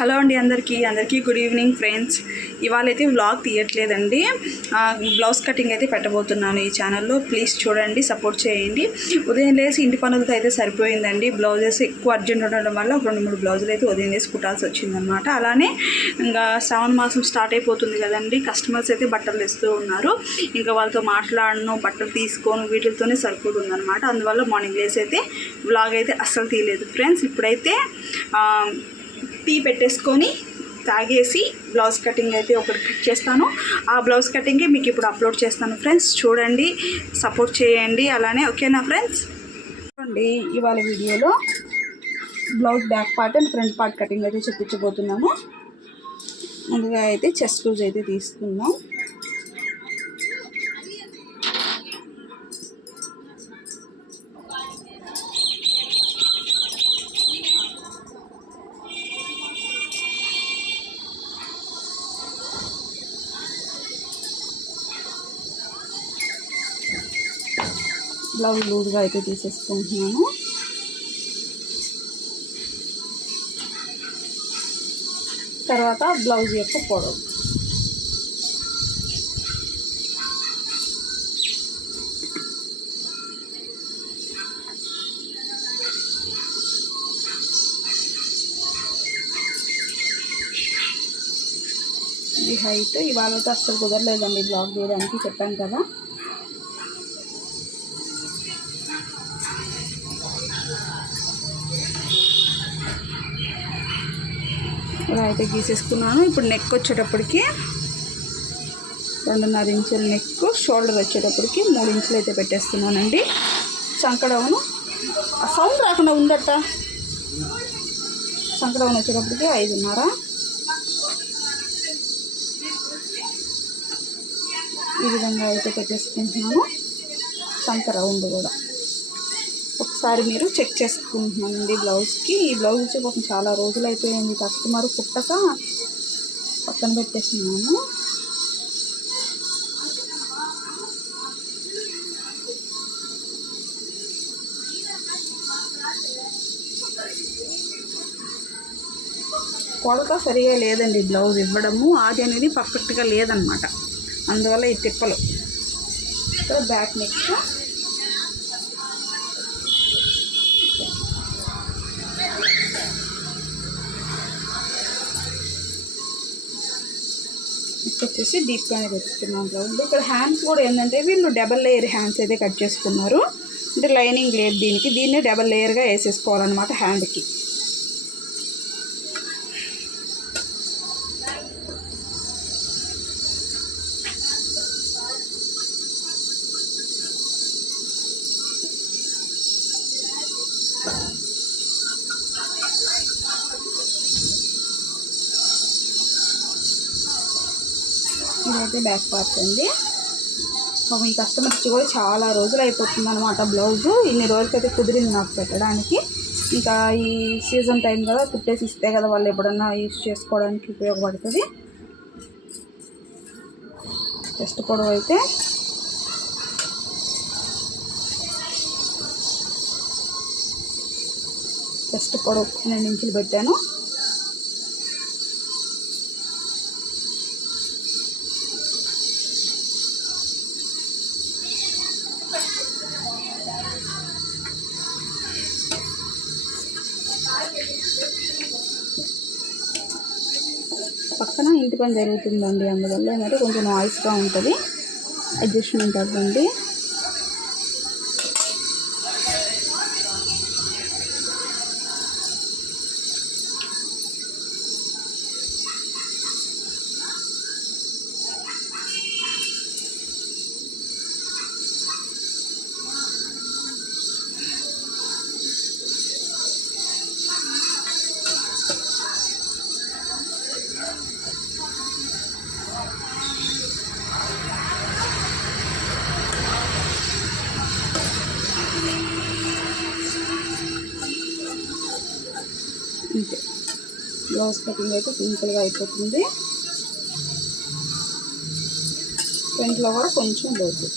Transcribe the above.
Hello అండి అందరికీ అందరికీ గుడ్ ఈవినింగ్ ఫ్రెండ్స్. ఇవాళ అయితే వ్లాగ్ తీయట్లేదండి. బ్లౌజ్ కటింగ్ అయితే పెట్టబోతున్నాను ఈ ఛానల్లో. ప్లీజ్ చూడండి సపోర్ట్ చేయండి. ఉదయం లేసి ఇంటి పనులతో అయితే సరిపోయిందండి. బ్లౌజెస్ ఎక్కువ అర్జెంట్ ఉండడం వల్ల ఒక రెండు మూడు బ్లౌజులు అయితే ఉదయం లేసి కుట్టాల్సి వచ్చిందనమాట అలానే ఇంకా శ్రావణ మాసం స్టార్ట్ అయిపోతుంది కదండి. కస్టమర్స్ అయితే బట్టలు తెస్తూ ఉన్నారు. ఇంకా వాళ్ళతో మాట్లాడను బట్టలు తీసుకోను వీటితోనే సరిపోతుంది అనమాట అందువల్ల మార్నింగ్ లేసి అయితే వ్లాగ్ అయితే అస్సలు తీయలేదు. ఫ్రెండ్స్ ఇప్పుడైతే టీ పెట్టేసుకొని తాగేసి బ్లౌజ్ కటింగ్ అయితే ఒకటి కట్ చేస్తాను. ఆ బ్లౌజ్ కటింగే మీకు ఇప్పుడు అప్లోడ్ చేస్తాను ఫ్రెండ్స్. చూడండి సపోర్ట్ చేయండి అలానే ఓకేనా ఫ్రెండ్స్? చూడండి ఇవాళ వీడియోలో blouse back part and front part cutting అయితే చూపించబోతున్నాను. ముందుగా అయితే చెస్ట్ లూజ్ అయితే తీసుకుందాం. బ్లౌజ్ లూజ్గా అయితే తీసేసుకుంటున్నాను. తర్వాత బ్లౌజ్ యొక్క పొడవు. ఇది హైట్ ఇవాళ అయితే అస్సలు కుదరలేదండి బ్లాగ్ చేయడానికి చెప్పాను కదా. ఇలా అయితే గీసేసుకున్నాను. ఇప్పుడు నెక్ వచ్చేటప్పటికి రెండున్నర ఇంచుల నెక్ షోల్డర్ వచ్చేటప్పటికి మూడు ఇంచులు అయితే పెట్టేస్తున్నానండి. చంకడవును. ఆ సౌండ్ రాకుండా ఉందట. చంకడవును వచ్చేటప్పటికి ఐదున్నర. ఈ విధంగా అయితే పెట్టేసుకుంటున్నాను. చంక రౌండ్ కూడా. ఒకసారి మీరు చెక్ చేసుకుంటున్నానండి బ్లౌజ్కి. ఈ బ్లౌజ్ వచ్చి కొంచెం చాలా రోజులు అయిపోయింది కస్టమర్ పుట్టక పక్కన పెట్టేస్తున్నాను. కొలత సరిగా లేదండి బ్లౌజ్ ఇవ్వడము. అది అనేది పర్ఫెక్ట్గా లేదనమాట అందువల్ల ఈ తిప్పలు. ఇక్కడ బ్యాక్ నెక్ నెక్ వచ్చేసి డీప్గానే పెట్టుకున్నాం బ్లౌజ్ ఇక్కడ హ్యాండ్స్ కూడా ఏంటంటే వీళ్ళు డబల్ లేయర్ హ్యాండ్స్ అయితే కట్ చేసుకున్నారు. అంటే లైనింగ్ లేదు దీనికి. దీన్ని డబల్ లేయర్గా వేసేసుకోవాలన్నమాట హ్యాండ్కి. ఇదైతే బ్యాక్ పార్ట్ అండి. పాపం ఈ కస్టమర్ ఇచ్చి కూడా చాలా రోజులు అయిపోతుంది అనమాట బ్లౌజ్. ఇన్ని రోజులకైతే కుదిరింది నాకు పెట్టడానికి. ఇంకా ఈ సీజన్ టైం కదా కుట్టేసి ఇస్తే కదా వాళ్ళు ఎప్పుడన్నా యూస్ చేసుకోవడానికి ఉపయోగపడుతుంది. చెస్ట్ పొడవు అయితే. చెస్ట్ పొడవు రెండు ఇంచులు పెట్టాను. పక్కన ఇంటి పని జరుగుతుందండి అందువల్ల ఏంటంటే కొంచెం నాయిస్గా ఉంటుంది. అడ్జస్ట్మెంట్ అవ్వండి. అంతే బ్లౌజ్ కటింగ్ అయితే సింపుల్గా అయిపోతుంది. ఫ్రంట్లో కూడా కొంచెం లోతు.